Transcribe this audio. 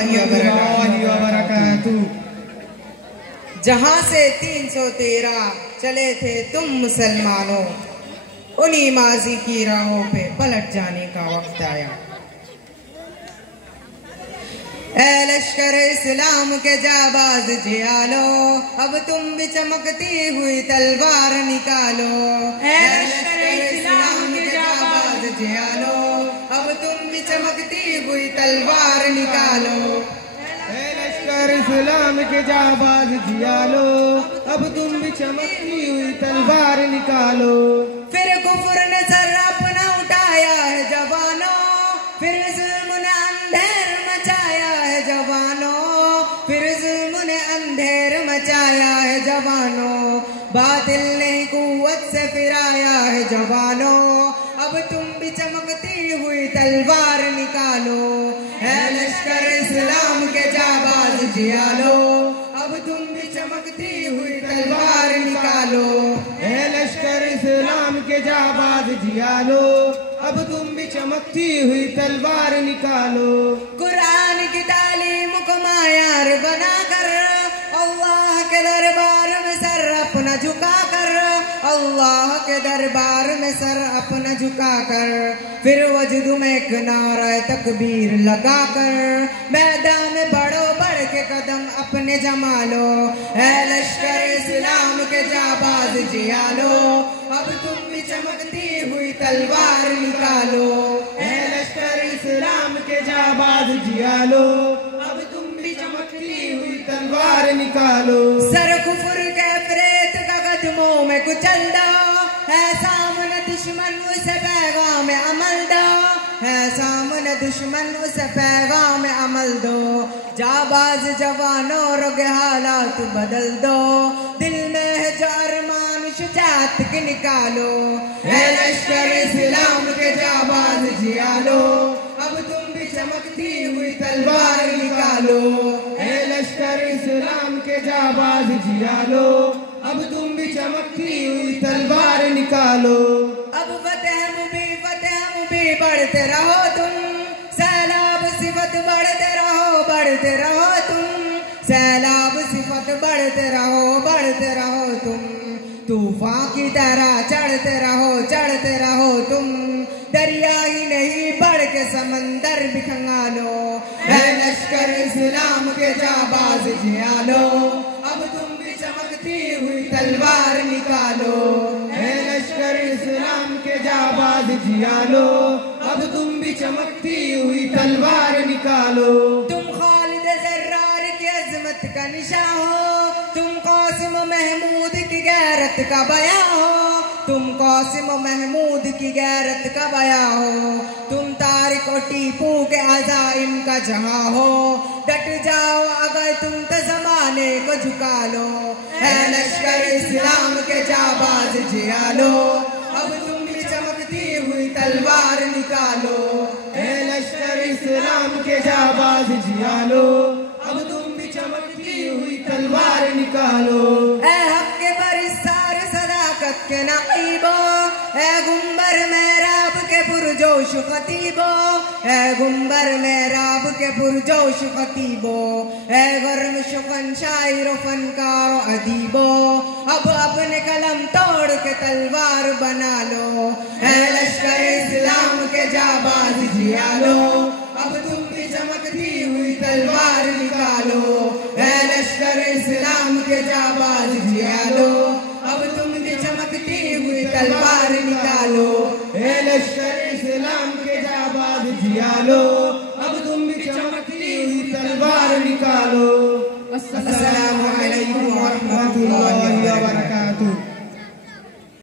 रहमतुल्लाहि व बरकातुहू। जहाँ से 313 चले थे तुम मुसलमानों, उन्हीं माजी की राहों पे पलट जाने का वक्त आया। ऐ लश्कर इस्लाम के जाबाज जियालो, अब तुम भी चमकती हुई तलवार निकालो। ऐ लश्कर इस्लाम के जाबाज जियालो, अब तुम भी चमकती हुई तलवार निकालो। ऐ लश्कर इस्लाम के जाबाज जियालो, अब तुम भी चमकती हुई तलवार निकालो। फिर कुफ्र ने सर अपना उठाया है जवानों, फिर जुल्म ने अंधेर मचाया है जवानों, फिर जुल्म ने अंधेर मचाया है जवानों। बातिल ने कुव्वत से फिराया है जवानों, अब तुम भी चमकती हुई तलवार निकालो। है लश्कर इस्लाम के जाबाज जियालो, अब तुम भी चमकती हुई तलवार निकालो। है लश्कर इस्लाम के जाबाज जियालो, अब तुम भी चमकती हुई तलवार निकालो। कुरान की तालीम को मायार बनाकर, अल्लाह के दरबार में सर अपना झुकाकर, अल्लाह के दरबार में सर अपना झुकाकर, फिर वजूद में एक नारा तकबीर लगाकर, मैदान में बढ़ो बढ़ के कदम अपने जमा लो। है लश्कर इस्लाम के जाबाज जियालो, अब तुम भी चमकती हुई तलवार निकालो। है लश्कर इस्लाम के जाबाज जियालो, अब तुम भी चमकती हुई तलवार निकालो। सर कुफर के प्रेत का कदमों में कुचल दो, है सामने दुश्मन उसे पैगाम अमल दो, है सामने दुश्मन उसे पैगाम अमल दो। जाबाज जवानों रोगे हालात बदल दो, दिल में है जो अरमान शुजात के निकालो। है लश्कर इस्लाम के जाबाज जियालो, अब तुम भी चमकती हुई तलवार निकालो। है लश्कर इस्लाम के जाबाज जियालो, अब तुम भी चमकती हुई तलवार निकालो। अब फतेह मुबी बढ़ते रहो तुम, सैलाब सिफत बढ़ते रहो तुम, सैलाब सिफत बढ़ते रहो तुम। तूफान की तरह चढ़ते रहो तुम, दरिया ही नहीं बढ़ के समंदर भी खंगालो। है लश्कर इस्लाम के जाबाज जियालो, अब तुम भी चमकती हुई तलवार निकालो। है लश्कर इस्लाम के जाबाज जियालो, अब तुम भी चमकती हुई तलवार निकालो। तुम खालिद जर्रार की अजमत का निशान हो, तुम कासिम महमूद की गैरत का बयां हो, तुम कासिम महमूद की गैरत का बयां हो। तुम तारिक और टीपू के अज़ाइम का जहां हो, डट जाओ अगर तुम तो जमाने को झुका लो। है लश्कर इस्लाम के जाबाज जियालो, अब तुम भी चमकती हुई तलवार निकालो। है लश्कर इस्लाम के जाबाज जियालो, अब तुम भी चमकती हुई तलवार निकालो। ऐ हक के बरिस्तार सदाकत के नकीबो, ऐ गुंबर मेहराब के पुरजोश खतीबो, ऐ गुंबर मेहराब के पुरजोश खतीबो, ऐ गर्म शुकन शायर फनकार अदीबो, अब अपने कलम तोड़ के तलवार बना लो। है लश्कर इस्लाम के जाबाज जियालो, अब तुम भी चमकती हुई तलवार निकालो। है लश्कर इस्लाम के जाबाज जियालो, अब तुम भी चमकती हुई तलवार निकालो। है लश्कर इस्लाम के जाबाज जियालो, अब तुम भी चमकती हुई तलवार निकालो। अस्सलामु अलैकुम व रहमतुल्लाहि